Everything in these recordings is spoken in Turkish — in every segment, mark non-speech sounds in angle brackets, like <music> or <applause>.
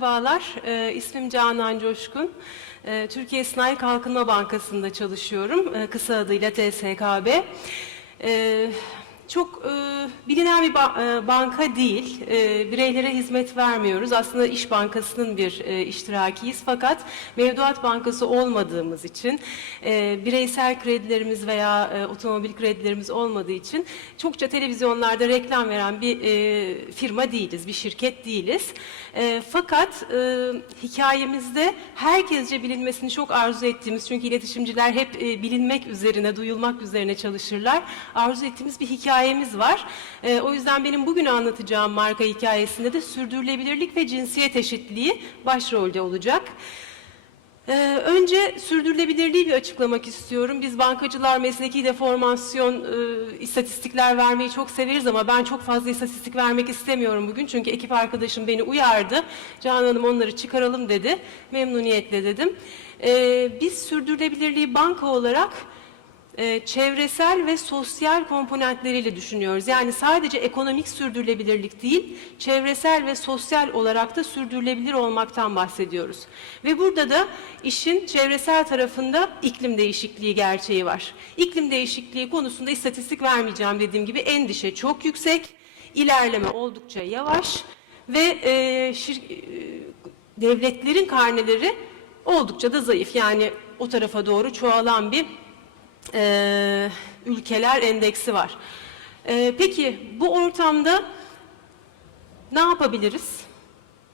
Merhabalar, e, ismim Canan Coşkun. E, Türkiye Sanayi Kalkınma Bankası'nda çalışıyorum, e, kısa adıyla TSKB. E, çok e, bilinen bir ba- e, banka değil, e, bireylere hizmet vermiyoruz. Aslında İş Bankası'nın bir e, iştirakiyiz fakat mevduat bankası olmadığımız için, e, bireysel kredilerimiz veya e, otomobil kredilerimiz olmadığı için çokça televizyonlarda reklam veren bir e, firma değiliz, bir şirket değiliz. E, fakat e, hikayemizde herkesce bilinmesini çok arzu ettiğimiz, çünkü iletişimciler hep e, bilinmek üzerine, duyulmak üzerine çalışırlar. Arzu ettiğimiz bir hikayemiz var. E, o yüzden benim bugün anlatacağım marka hikayesinde de sürdürülebilirlik ve cinsiyet eşitliği başrolde olacak. Ee, önce sürdürülebilirliği bir açıklamak istiyorum. Biz bankacılar mesleki deformasyon e, istatistikler vermeyi çok severiz ama ben çok fazla istatistik vermek istemiyorum bugün. Çünkü ekip arkadaşım beni uyardı. Canan Hanım onları çıkaralım dedi. Memnuniyetle dedim. Ee, biz sürdürülebilirliği banka olarak e, çevresel ve sosyal komponentleriyle düşünüyoruz. Yani sadece ekonomik sürdürülebilirlik değil, çevresel ve sosyal olarak da sürdürülebilir olmaktan bahsediyoruz. Ve burada da işin çevresel tarafında iklim değişikliği gerçeği var. İklim değişikliği konusunda istatistik vermeyeceğim dediğim gibi endişe çok yüksek, ilerleme oldukça yavaş ve e, şir- e, devletlerin karneleri oldukça da zayıf. Yani o tarafa doğru çoğalan bir e, ülkeler endeksi var. E, peki bu ortamda ne yapabiliriz?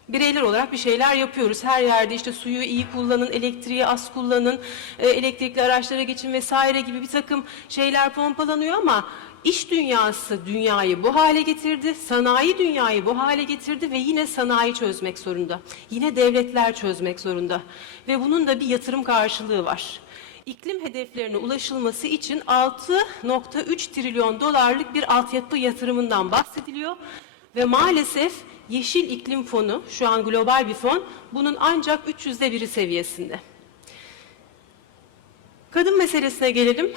Bireyler olarak bir şeyler yapıyoruz. Her yerde işte suyu iyi kullanın, elektriği az kullanın, e, elektrikli araçlara geçin vesaire gibi bir takım şeyler pompalanıyor ama iş dünyası dünyayı bu hale getirdi, sanayi dünyayı bu hale getirdi ve yine sanayi çözmek zorunda. Yine devletler çözmek zorunda. Ve bunun da bir yatırım karşılığı var. İklim hedeflerine ulaşılması için 6.3 trilyon dolarlık bir altyapı yatırımından bahsediliyor. Ve maalesef Yeşil İklim Fonu, şu an global bir fon, bunun ancak 300'de biri seviyesinde. Kadın meselesine gelelim.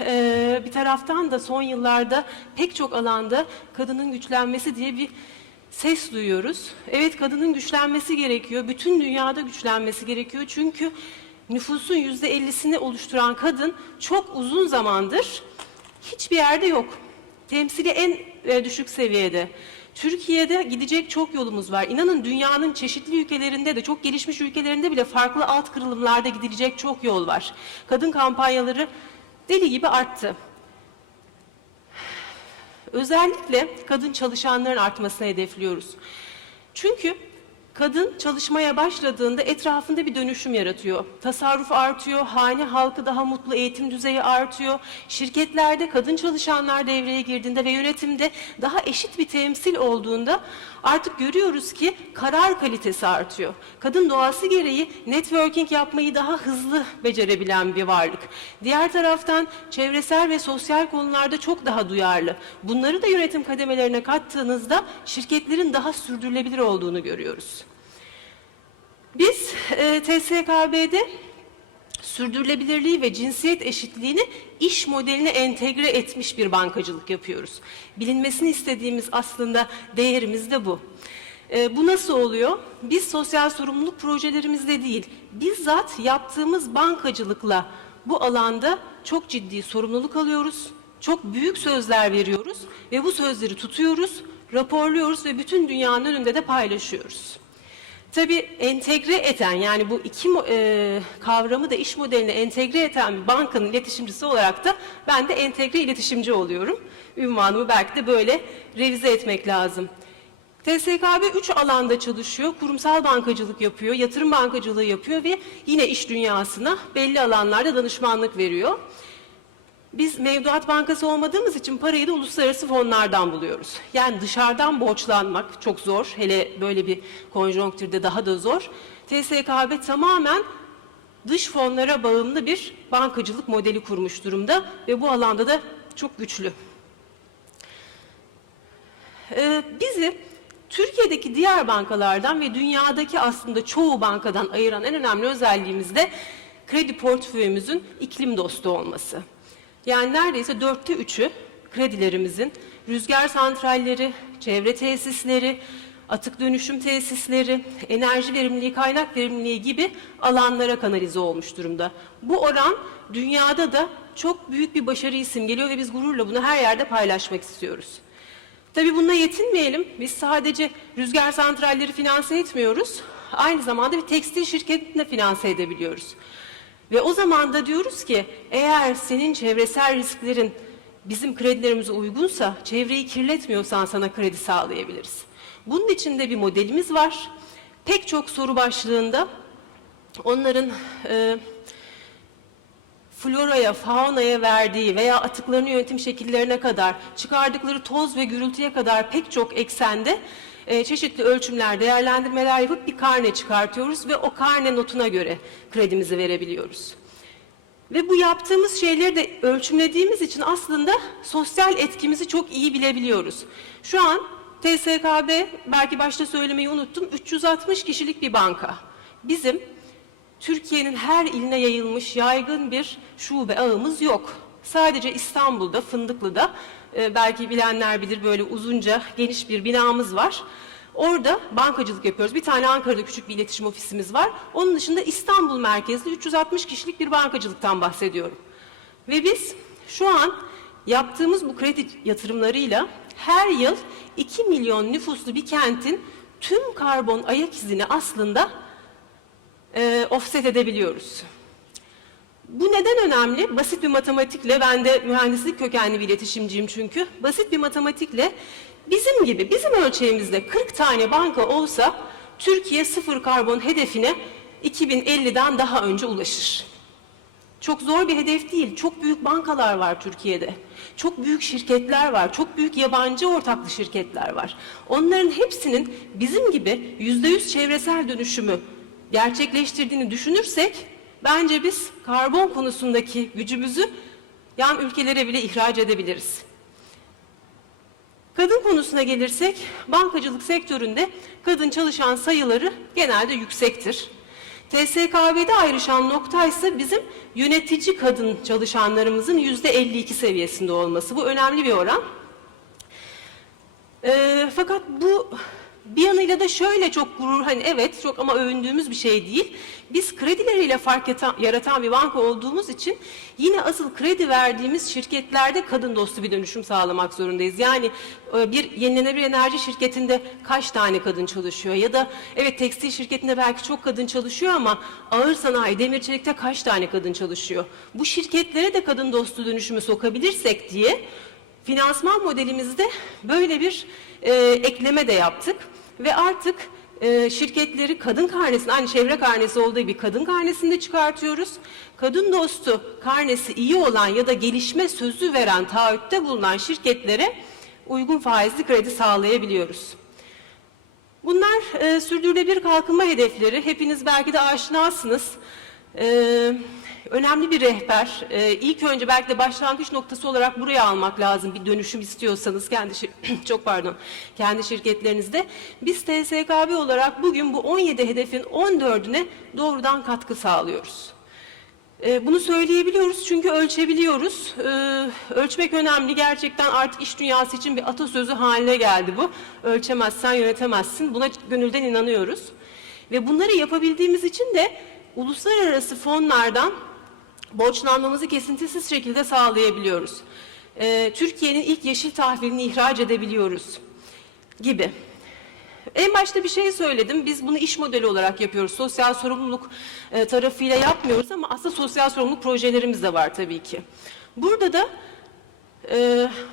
Ee, bir taraftan da son yıllarda pek çok alanda kadının güçlenmesi diye bir ses duyuyoruz. Evet kadının güçlenmesi gerekiyor. Bütün dünyada güçlenmesi gerekiyor. Çünkü nüfusun yüzde ellisini oluşturan kadın çok uzun zamandır hiçbir yerde yok. Temsili en e, düşük seviyede. Türkiye'de gidecek çok yolumuz var. İnanın dünyanın çeşitli ülkelerinde de çok gelişmiş ülkelerinde bile farklı alt kırılımlarda gidilecek çok yol var. Kadın kampanyaları deli gibi arttı. Özellikle kadın çalışanların artmasını hedefliyoruz. Çünkü kadın çalışmaya başladığında etrafında bir dönüşüm yaratıyor. Tasarruf artıyor, hane halkı daha mutlu, eğitim düzeyi artıyor. Şirketlerde kadın çalışanlar devreye girdiğinde ve yönetimde daha eşit bir temsil olduğunda artık görüyoruz ki karar kalitesi artıyor. Kadın doğası gereği networking yapmayı daha hızlı becerebilen bir varlık. Diğer taraftan çevresel ve sosyal konularda çok daha duyarlı. Bunları da yönetim kademelerine kattığınızda şirketlerin daha sürdürülebilir olduğunu görüyoruz. E, TSKB'de sürdürülebilirliği ve cinsiyet eşitliğini iş modeline entegre etmiş bir bankacılık yapıyoruz. Bilinmesini istediğimiz aslında değerimiz de bu. E, bu nasıl oluyor? Biz sosyal sorumluluk projelerimizde değil, bizzat yaptığımız bankacılıkla bu alanda çok ciddi sorumluluk alıyoruz. Çok büyük sözler veriyoruz ve bu sözleri tutuyoruz, raporluyoruz ve bütün dünyanın önünde de paylaşıyoruz. Tabii entegre eden yani bu iki e, kavramı da iş modeline entegre eden bir bankanın iletişimcisi olarak da ben de entegre iletişimci oluyorum. Ünvanımı belki de böyle revize etmek lazım. TSKB 3 alanda çalışıyor. Kurumsal bankacılık yapıyor, yatırım bankacılığı yapıyor ve yine iş dünyasına belli alanlarda danışmanlık veriyor. Biz mevduat bankası olmadığımız için parayı da uluslararası fonlardan buluyoruz. Yani dışarıdan borçlanmak çok zor. Hele böyle bir konjonktürde daha da zor. TSKB tamamen dış fonlara bağımlı bir bankacılık modeli kurmuş durumda ve bu alanda da çok güçlü. Ee, bizi Türkiye'deki diğer bankalardan ve dünyadaki aslında çoğu bankadan ayıran en önemli özelliğimiz de kredi portföyümüzün iklim dostu olması. Yani neredeyse dörtte üçü kredilerimizin rüzgar santralleri, çevre tesisleri, atık dönüşüm tesisleri, enerji verimliliği, kaynak verimliliği gibi alanlara kanalize olmuş durumda. Bu oran dünyada da çok büyük bir başarı simgeliyor ve biz gururla bunu her yerde paylaşmak istiyoruz. Tabii bununla yetinmeyelim. Biz sadece rüzgar santralleri finanse etmiyoruz. Aynı zamanda bir tekstil şirketini de finanse edebiliyoruz. Ve o zaman da diyoruz ki eğer senin çevresel risklerin bizim kredilerimize uygunsa, çevreyi kirletmiyorsan sana kredi sağlayabiliriz. Bunun için de bir modelimiz var. Pek çok soru başlığında onların e, floraya, faunaya verdiği veya atıklarını yönetim şekillerine kadar, çıkardıkları toz ve gürültüye kadar pek çok eksende e, çeşitli ölçümler, değerlendirmeler yapıp bir karne çıkartıyoruz ve o karne notuna göre kredimizi verebiliyoruz. Ve bu yaptığımız şeyleri de ölçümlediğimiz için aslında sosyal etkimizi çok iyi bilebiliyoruz. Şu an TSKB, belki başta söylemeyi unuttum, 360 kişilik bir banka. Bizim Türkiye'nin her iline yayılmış yaygın bir şube ağımız yok. Sadece İstanbul'da, Fındıklı'da, e, belki bilenler bilir böyle uzunca, geniş bir binamız var. Orada bankacılık yapıyoruz. Bir tane Ankara'da küçük bir iletişim ofisimiz var. Onun dışında İstanbul merkezli 360 kişilik bir bankacılıktan bahsediyorum. Ve biz şu an yaptığımız bu kredi yatırımlarıyla her yıl 2 milyon nüfuslu bir kentin tüm karbon ayak izini aslında e, offset edebiliyoruz. Bu neden önemli? Basit bir matematikle, ben de mühendislik kökenli bir iletişimciyim çünkü. Basit bir matematikle bizim gibi, bizim ölçeğimizde 40 tane banka olsa Türkiye sıfır karbon hedefine 2050'den daha önce ulaşır. Çok zor bir hedef değil. Çok büyük bankalar var Türkiye'de. Çok büyük şirketler var. Çok büyük yabancı ortaklı şirketler var. Onların hepsinin bizim gibi yüzde yüz çevresel dönüşümü gerçekleştirdiğini düşünürsek bence biz karbon konusundaki gücümüzü yan ülkelere bile ihraç edebiliriz. Kadın konusuna gelirsek bankacılık sektöründe kadın çalışan sayıları genelde yüksektir. TSKB'de ayrışan nokta ise bizim yönetici kadın çalışanlarımızın yüzde 52 seviyesinde olması. Bu önemli bir oran. Ee, fakat bu bir yanıyla da şöyle çok gurur, hani evet çok ama övündüğümüz bir şey değil. Biz kredileriyle fark yata- yaratan bir banka olduğumuz için yine asıl kredi verdiğimiz şirketlerde kadın dostu bir dönüşüm sağlamak zorundayız. Yani e, bir yenilenebilir enerji şirketinde kaç tane kadın çalışıyor ya da evet tekstil şirketinde belki çok kadın çalışıyor ama ağır sanayi, demir çelikte kaç tane kadın çalışıyor? Bu şirketlere de kadın dostu dönüşümü sokabilirsek diye finansman modelimizde böyle bir e, ekleme de yaptık ve artık e, şirketleri kadın karnesinde, aynı çevre karnesi olduğu bir kadın karnesinde çıkartıyoruz. Kadın dostu karnesi iyi olan ya da gelişme sözü veren taahhütte bulunan şirketlere uygun faizli kredi sağlayabiliyoruz. Bunlar e, sürdürülebilir kalkınma hedefleri. Hepiniz belki de aşinasınız. E, önemli bir rehber. E, ilk önce belki de başlangıç noktası olarak buraya almak lazım bir dönüşüm istiyorsanız kendi <clears throat> çok pardon kendi şirketlerinizde. Biz TSKB olarak bugün bu 17 hedefin 14'üne doğrudan katkı sağlıyoruz. E, Bunu söyleyebiliyoruz çünkü ölçebiliyoruz. E, Ölçmek önemli. Gerçekten artık iş dünyası için bir atasözü haline geldi bu. Ölçemezsen yönetemezsin. Buna gönülden inanıyoruz. Ve bunları yapabildiğimiz için de uluslararası fonlardan borçlanmamızı kesintisiz şekilde sağlayabiliyoruz. E, Türkiye'nin ilk yeşil tahvilini ihraç edebiliyoruz gibi. En başta bir şey söyledim. Biz bunu iş modeli olarak yapıyoruz. Sosyal sorumluluk e, tarafıyla yapmıyoruz ama aslında sosyal sorumluluk projelerimiz de var tabii ki. Burada da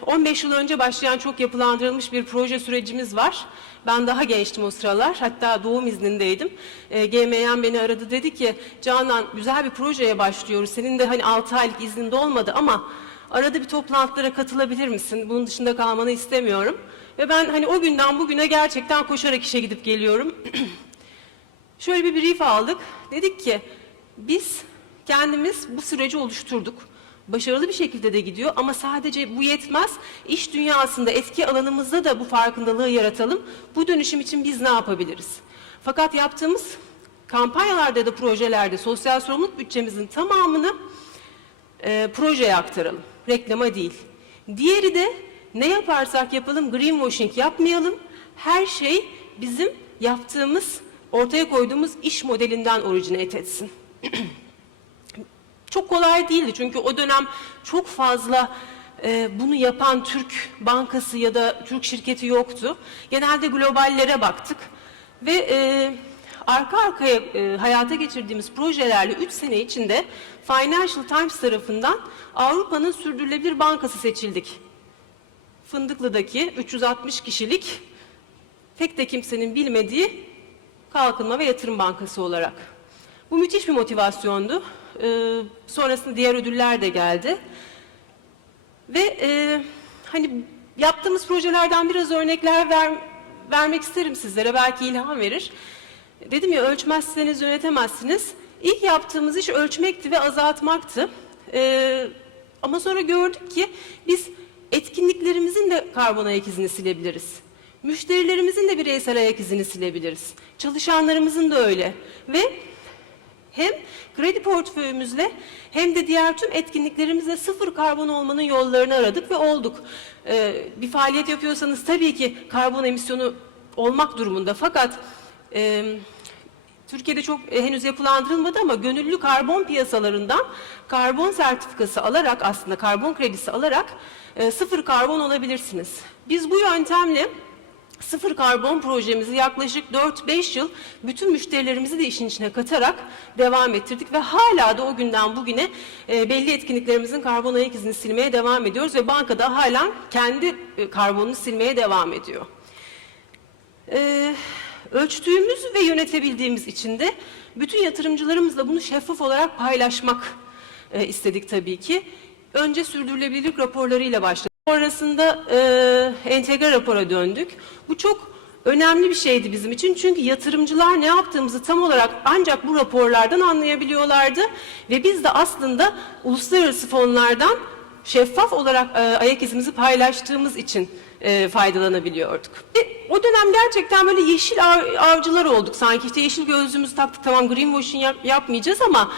15 yıl önce başlayan çok yapılandırılmış bir proje sürecimiz var. Ben daha gençtim o sıralar. Hatta doğum iznindeydim. E, GMYM beni aradı dedi ki Canan güzel bir projeye başlıyoruz. Senin de hani 6 aylık izninde olmadı ama arada bir toplantılara katılabilir misin? Bunun dışında kalmanı istemiyorum. Ve ben hani o günden bugüne gerçekten koşarak işe gidip geliyorum. <clears throat> Şöyle bir brief aldık. Dedik ki biz kendimiz bu süreci oluşturduk. Başarılı bir şekilde de gidiyor ama sadece bu yetmez. İş dünyasında etki alanımızda da bu farkındalığı yaratalım. Bu dönüşüm için biz ne yapabiliriz? Fakat yaptığımız kampanyalarda da projelerde sosyal sorumluluk bütçemizin tamamını e, projeye aktaralım. Reklama değil. Diğeri de ne yaparsak yapalım greenwashing yapmayalım. Her şey bizim yaptığımız, ortaya koyduğumuz iş modelinden originate etsin. <clears throat> Çok kolay değildi çünkü o dönem çok fazla e, bunu yapan Türk bankası ya da Türk şirketi yoktu. Genelde globallere baktık ve e, arka arkaya e, hayata geçirdiğimiz projelerle 3 sene içinde Financial Times tarafından Avrupa'nın sürdürülebilir bankası seçildik. Fındıklı'daki 360 kişilik pek de kimsenin bilmediği kalkınma ve yatırım bankası olarak. Bu müthiş bir motivasyondu. Ee, sonrasında diğer ödüller de geldi. Ve e, hani yaptığımız projelerden biraz örnekler ver, vermek isterim sizlere. Belki ilham verir. Dedim ya ölçmezseniz yönetemezsiniz. İlk yaptığımız iş ölçmekti ve azaltmaktı. Ee, ama sonra gördük ki biz etkinliklerimizin de karbon ayak izini silebiliriz. Müşterilerimizin de bireysel ayak izini silebiliriz. Çalışanlarımızın da öyle. Ve hem kredi portföyümüzle hem de diğer tüm etkinliklerimizle sıfır karbon olmanın yollarını aradık ve olduk. Ee, bir faaliyet yapıyorsanız tabii ki karbon emisyonu olmak durumunda. Fakat e, Türkiye'de çok e, henüz yapılandırılmadı ama gönüllü karbon piyasalarından karbon sertifikası alarak aslında karbon kredisi alarak e, sıfır karbon olabilirsiniz. Biz bu yöntemle sıfır karbon projemizi yaklaşık 4-5 yıl bütün müşterilerimizi de işin içine katarak devam ettirdik ve hala da o günden bugüne e, belli etkinliklerimizin karbon ayak izini silmeye devam ediyoruz ve bankada hala kendi e, karbonunu silmeye devam ediyor. Ee, ölçtüğümüz ve yönetebildiğimiz için de bütün yatırımcılarımızla bunu şeffaf olarak paylaşmak e, istedik tabii ki. Önce sürdürülebilirlik raporlarıyla başladık. Sonrasında e, entegre rapora döndük. Bu çok önemli bir şeydi bizim için. Çünkü yatırımcılar ne yaptığımızı tam olarak ancak bu raporlardan anlayabiliyorlardı. Ve biz de aslında uluslararası fonlardan şeffaf olarak e, ayak izimizi paylaştığımız için e, faydalanabiliyorduk. Ve o dönem gerçekten böyle yeşil av- avcılar olduk sanki. İşte yeşil gözlüğümüzü taktık tamam greenwashing yap- yapmayacağız ama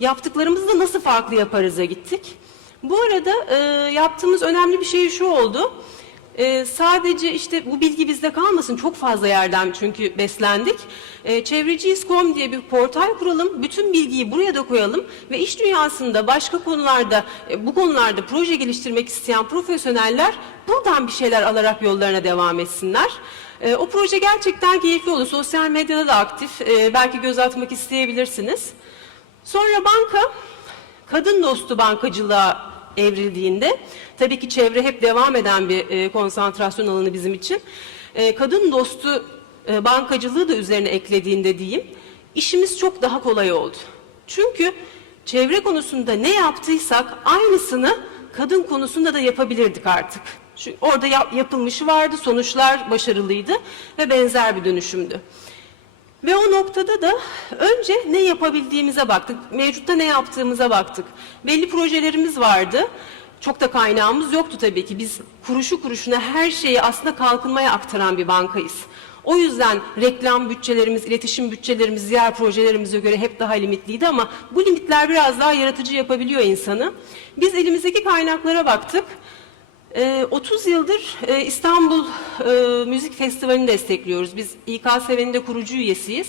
yaptıklarımızı da nasıl farklı yaparız'a gittik. Bu arada e, yaptığımız önemli bir şey şu oldu. E, sadece işte bu bilgi bizde kalmasın çok fazla yerden çünkü beslendik. E, Çevreciyiz.com diye bir portal kuralım, bütün bilgiyi buraya da koyalım ve iş dünyasında başka konularda e, bu konularda proje geliştirmek isteyen profesyoneller buradan bir şeyler alarak yollarına devam etsinler. E, o proje gerçekten keyifli oldu. Sosyal medyada da aktif. E, belki göz atmak isteyebilirsiniz. Sonra banka kadın dostu bankacılığa evrildiğinde tabii ki çevre hep devam eden bir e, konsantrasyon alanı bizim için. E, kadın dostu e, bankacılığı da üzerine eklediğinde diyeyim işimiz çok daha kolay oldu. Çünkü çevre konusunda ne yaptıysak aynısını kadın konusunda da yapabilirdik artık. Şu, orada yap- yapılmışı vardı, sonuçlar başarılıydı ve benzer bir dönüşümdü. Ve o noktada da önce ne yapabildiğimize baktık, mevcutta ne yaptığımıza baktık. Belli projelerimiz vardı. Çok da kaynağımız yoktu tabii ki. Biz kuruşu kuruşuna her şeyi aslında kalkınmaya aktaran bir bankayız. O yüzden reklam bütçelerimiz, iletişim bütçelerimiz diğer projelerimize göre hep daha limitliydi ama bu limitler biraz daha yaratıcı yapabiliyor insanı. Biz elimizdeki kaynaklara baktık. Ee, 30 yıldır e, İstanbul e, Müzik Festivali'ni destekliyoruz. Biz İKSV'nin de kurucu üyesiyiz.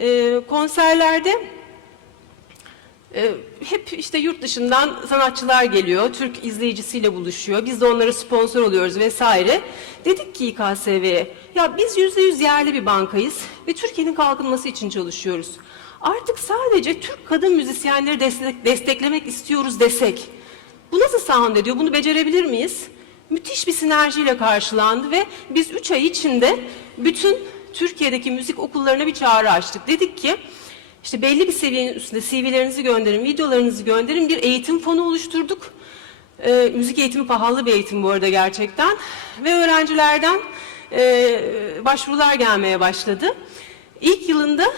Ee, konserlerde e, hep işte yurt dışından sanatçılar geliyor, Türk izleyicisiyle buluşuyor. Biz de onlara sponsor oluyoruz vesaire. Dedik ki İKSV'ye, ya biz yüzde yüz yerli bir bankayız ve Türkiye'nin kalkınması için çalışıyoruz. Artık sadece Türk kadın müzisyenleri destek- desteklemek istiyoruz desek, bu nasıl sound ediyor? Bunu becerebilir miyiz? Müthiş bir sinerjiyle karşılandı ve biz üç ay içinde bütün Türkiye'deki müzik okullarına bir çağrı açtık. Dedik ki işte belli bir seviyenin üstünde CV'lerinizi gönderin, videolarınızı gönderin. Bir eğitim fonu oluşturduk. Ee, müzik eğitimi pahalı bir eğitim bu arada gerçekten. Ve öğrencilerden e, başvurular gelmeye başladı. İlk yılında e,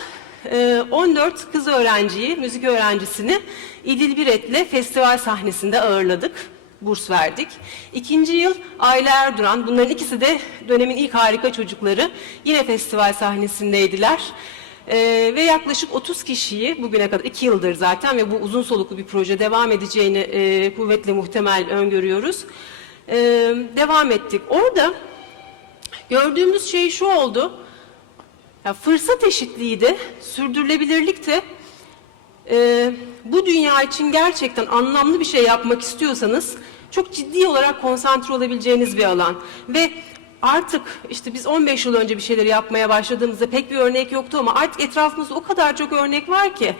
14 kız öğrenciyi, müzik öğrencisini İdil Biret'le festival sahnesinde ağırladık. Burs verdik. İkinci yıl Ayla Erduran, bunların ikisi de dönemin ilk harika çocukları. Yine festival sahnesindeydiler. Ee, ve yaklaşık 30 kişiyi bugüne kadar, iki yıldır zaten ve bu uzun soluklu bir proje devam edeceğini e, kuvvetle muhtemel öngörüyoruz. Ee, devam ettik. Orada Gördüğümüz şey şu oldu. Ya fırsat eşitliği de, sürdürülebilirlik de e, bu dünya için gerçekten anlamlı bir şey yapmak istiyorsanız çok ciddi olarak konsantre olabileceğiniz bir alan. Ve artık işte biz 15 yıl önce bir şeyleri yapmaya başladığımızda pek bir örnek yoktu ama artık etrafımızda o kadar çok örnek var ki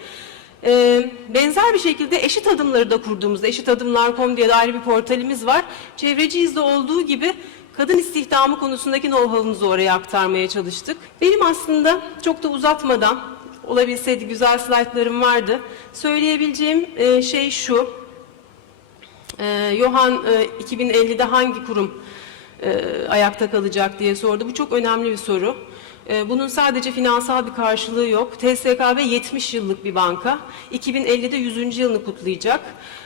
e, benzer bir şekilde eşit adımları da kurduğumuzda eşitadımlar.com diye de ayrı bir portalimiz var. Çevreciyizde olduğu gibi kadın istihdamı konusundaki know-how'umuzu oraya aktarmaya çalıştık. Benim aslında çok da uzatmadan olabilseydi güzel slaytlarım vardı. Söyleyebileceğim e, şey şu. E, Johan e, 2050'de hangi kurum e, ayakta kalacak diye sordu. Bu çok önemli bir soru. E, bunun sadece finansal bir karşılığı yok. TSKB 70 yıllık bir banka. 2050'de 100. yılını kutlayacak.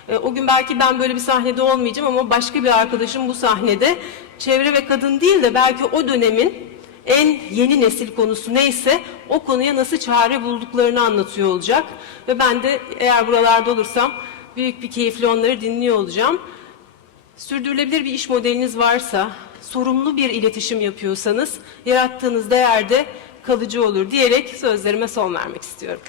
E, o gün belki ben böyle bir sahnede olmayacağım ama başka bir arkadaşım bu sahnede çevre ve kadın değil de belki o dönemin en yeni nesil konusu neyse o konuya nasıl çare bulduklarını anlatıyor olacak. Ve ben de eğer buralarda olursam büyük bir keyifle onları dinliyor olacağım. Sürdürülebilir bir iş modeliniz varsa, sorumlu bir iletişim yapıyorsanız yarattığınız değer de kalıcı olur diyerek sözlerime son vermek istiyorum.